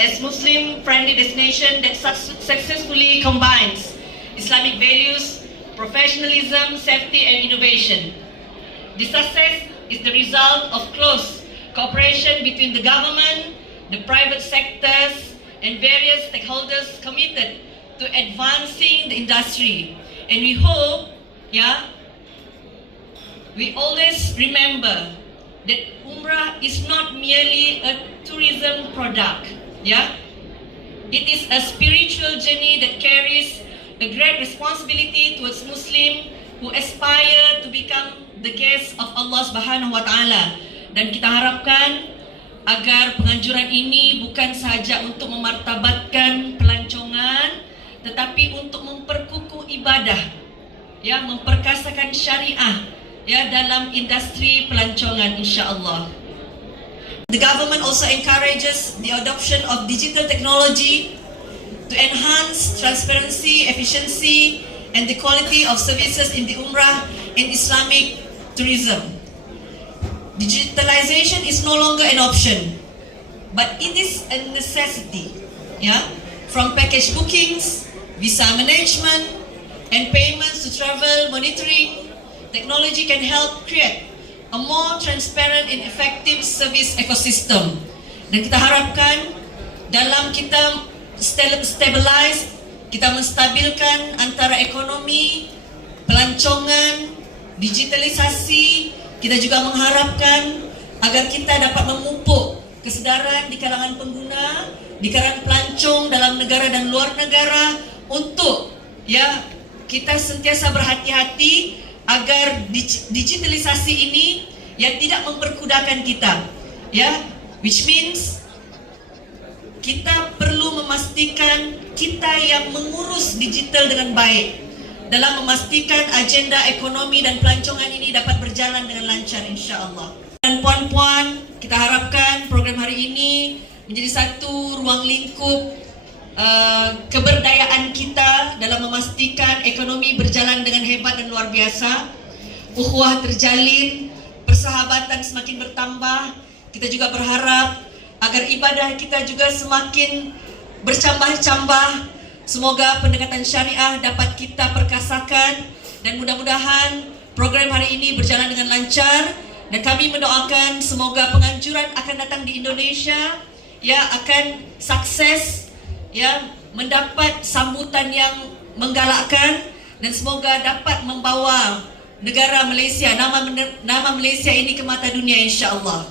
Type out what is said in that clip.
as Muslim-friendly destination that successfully combines Islamic values, professionalism, safety, and innovation. This success is the result of close cooperation between the government, the private sectors, and various stakeholders committed to advancing the industry. And we hope, we always remember that Umrah is not merely a tourism product. It is a spiritual journey that carries a great responsibility towards Muslim who aspire to become the guests of Allah Subhanahu wa Ta'ala. Dan kita harapkan agar penganjuran ini bukan sahaja untuk memartabatkan pelancongan, tetapi untuk memperkukuh ibadah, memperkasakan syariah dalam industri pelancongan, insya-Allah. The government also encourages the adoption of digital technology to enhance transparency, efficiency, and the quality of services in the Umrah and Islamic tourism. Digitalization is no longer an option, but it is a necessity. From package bookings, visa management, and payments to travel monitoring, technology can help create a more transparent and effective service ecosystem. Dan kita harapkan dalam kita stabilize, kita menstabilkan antara ekonomi, pelancongan, digitalisasi, kita juga mengharapkan agar kita dapat memupuk kesedaran di kalangan pengguna, di kalangan pelancong dalam negara dan luar negara untuk kita sentiasa berhati-hati agar digitalisasi ini tidak memperkudakan kita, which means kita perlu memastikan kita yang mengurus digital dengan baik dalam memastikan agenda ekonomi dan pelancongan ini dapat berjalan dengan lancar, insya-Allah. Dan puan-puan, kita harapkan program hari ini menjadi satu ruang lingkup keberdayaan kita dalam memastikan ekonomi berjalan dengan hebat dan luar biasa, ukhuwah terjalin, persahabatan semakin bertambah. Kita juga berharap agar ibadah kita juga semakin bercambah-cambah. Semoga pendekatan syariah dapat kita perkasakan dan mudah-mudahan program hari ini berjalan dengan lancar, dan kami mendoakan semoga penganjuran akan datang di Indonesia akan sukses, mendapat sambutan yang menggalakkan, dan semoga dapat membawa negara Malaysia, nama Malaysia ini ke mata dunia, insya-Allah.